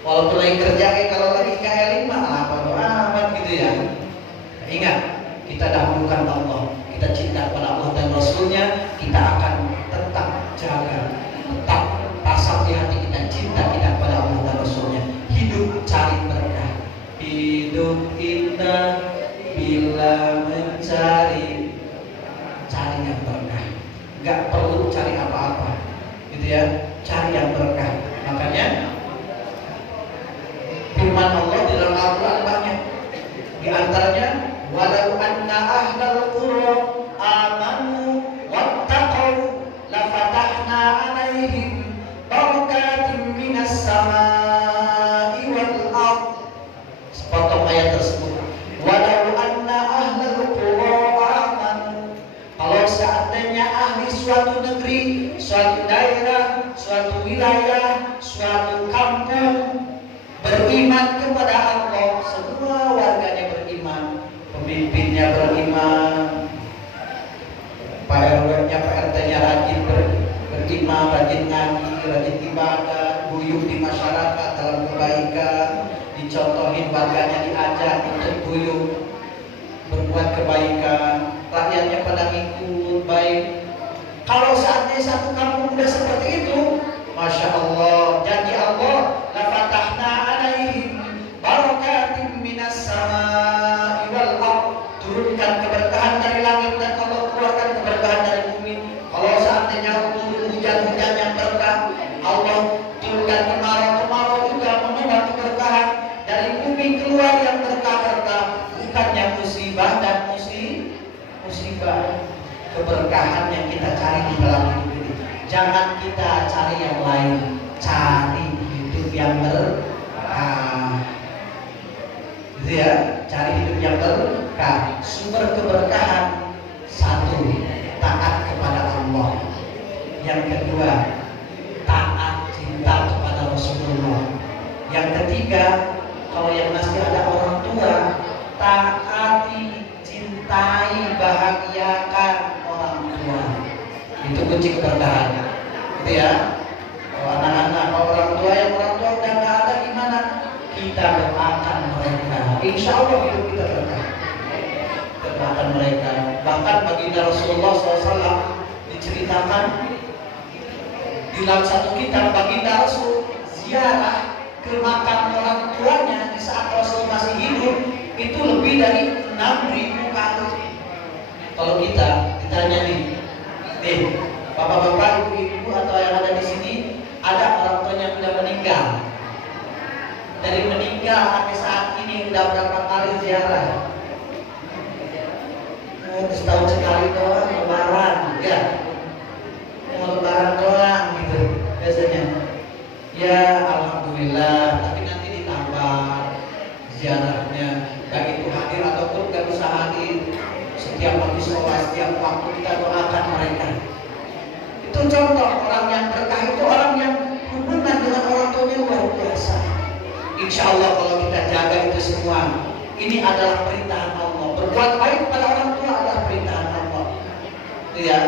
Walaupun lagi kerja, kalau lagi nggak eling mah apa amat gitu ya. Ingat, kita dahulukan Allah, kita cinta kepada Allah dan Rasulnya, kita akan tetap jaga, tetap pasang di hati kita cinta kita kepada Allah dan Rasulnya. Hidup cari berkah. Hidup kita bila mencari yang berkah. Nggak perlu cari apa-apa, gitu ya. Cari yang berkah. Makanya firman Allah di dalam Al-Quran banyak. Di antaranya, walau anna ahlal qura amanu wattaqau lafatahna alaihim barakatim minas samai wal ard. Sepotong ayat tersebut. Walau anna ahlal qura amanu, kalau seandainya ahli suatu negeri, suatu daerah, suatu wilayah, suatu kampung beriman kepada Allah, semua warganya beriman, pemimpinnya beriman, Pak RW RT-nya Pak RT-nya rajin beriman, rajin ngaji, rajin ibadah, guyup di masyarakat dalam kebaikan, dicontohin warganya, diajak untuk guyup berbuat kebaikan, rakyatnya pada ikut baik. Kalau saatnya satu kampung udah seperti itu, Masya Allah, janji Allah, la fatahna alaihim barakatim minas samai wal ardh, turunkan keberkahan dari langit dan Allah keluarkan keberkahan dari bumi. Kalau saatnya hujan-hujan yang berkah, Allah turunkan kemarau juga membawa keberkahan dari bumi, keluar yang berkah-berkah, bukannya musibah dan musibah. Keberkahan yang kita cari di dalam hidup ini, jangan kita cari yang lain, cari hidup yang berkah. Gitu ya, cari hidup yang berkah. Sumber keberkahan satu, taat kepada Allah. Yang kedua, taat cinta kepada Rasulullah. Yang ketiga, kalau yang masih ada orang tua, taati, cintai, bahagiakan orang tua. Itu kunci keberkahan. Gitu ya. Kalau anak-anak, orang tua udah nggak ada, gimana? Kita doakan mereka. Insya Allah hidup kita berkah. Kita doakan mereka. Bahkan baginda Rasulullah SAW diceritakan di dalam satu kitab, baginda Rasul ziarah ke makam orang tuanya di saat Rasul masih hidup itu lebih dari 6.000 kali. Kalau kita ditanya nih, bapak-bapak, ibu-ibu atau yang ada di sini, ada orang tuanya yang sudah meninggal. Dari meninggal sampai saat ini udah berapa kali ziarah? Setahun sekali doang, lebaran, ya. Mau lebaran doang gitu biasanya. Ya alhamdulillah, tapi nanti ditambah ziarahnya, baik itu hadir ataupun gak bisa hadir. Setiap habis sholat, setiap waktu kita doakan mereka. Itu contoh orang yang berkah, itu orang yang hubungan dengan orang tuanya luar biasa. Insya Allah kalau kita jaga itu semua, ini adalah perintahan Allah. Berbuat baik kepada orang tua adalah perintahan Allah. Itu ya,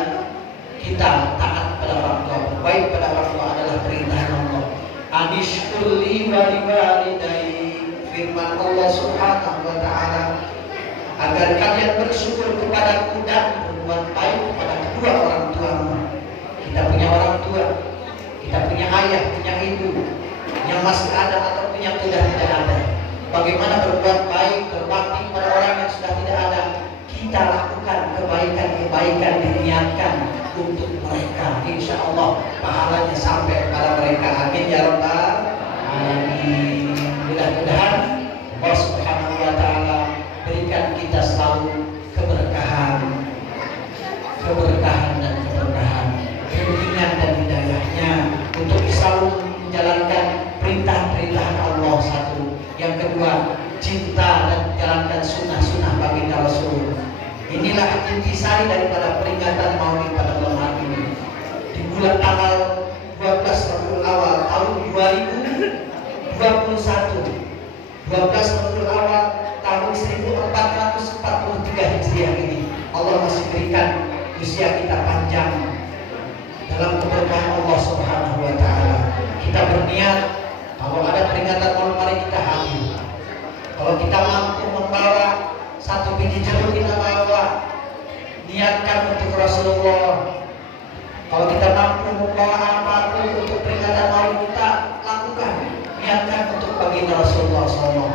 kita taat pada orang tua, baik pada orang tua adalah perintahan Allah. Anishkurli waliwalidai, firman Allah Subhanahu wa Ta'ala, agar kalian bersyukur kepadaku dan berbuat baik kepada kedua orang tuamu. Kita punya orang tua, kita punya ayah, punya ibu yang masih ada ataupun yang sudah tidak ada. Bagaimana berbuat baik, berbakti kepada orang yang sudah tidak ada. Kita lakukan kebaikan-kebaikan, diniatkan untuk mereka. Insya Allah pahalanya sampai kepada mereka. Amin ya rabbal alamin. Mudah-mudahan Allah Subhanahu wa Ta'ala berikan kita selalu keberkahan dan keberkahan, bimbingan dan hidayahnya untuk selalu menjalankan perintah-perintah Allah satu. Yang kedua, cinta dan jalankan sunnah-sunnah baginda Rasul. Inilah intisari daripada peringatan Maulid pada malam hari ini. Di bulan tanggal 12 Rabiul Awal tahun 2021, 12 Rabiul Awal tahun 1443 Hijriah ini, Allah masih berikan usia kita panjang dalam keberkahan Allah Subhanahu wa Ta'ala. Kita berniat kalau ada peringatan malam hari kita hadir. Kalau kita mampu membawa satu biji jeruk, kita bawa, niatkan untuk Rasulullah. Kalau kita mampu membawa apapun untuk peringatan maulid, kita lakukan, niatkan untuk baginda Rasulullah SAW.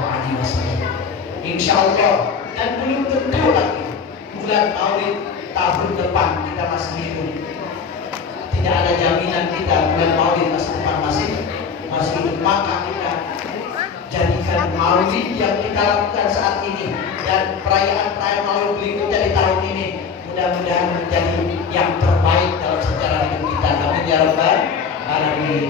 Insya Allah, dan belum tentu lagi bulan maulid tahun depan kita masih hidup. Tidak ada jaminan kita bulan maulid masa depan masih hidup. Maka kita jadikan maulid yang kita lakukan saat ini dan perayaan maulid berikutnya di tahun ini mudah-mudahan menjadi yang terbaik dalam sejarah hidup kita. Amin ya rabbal alamin.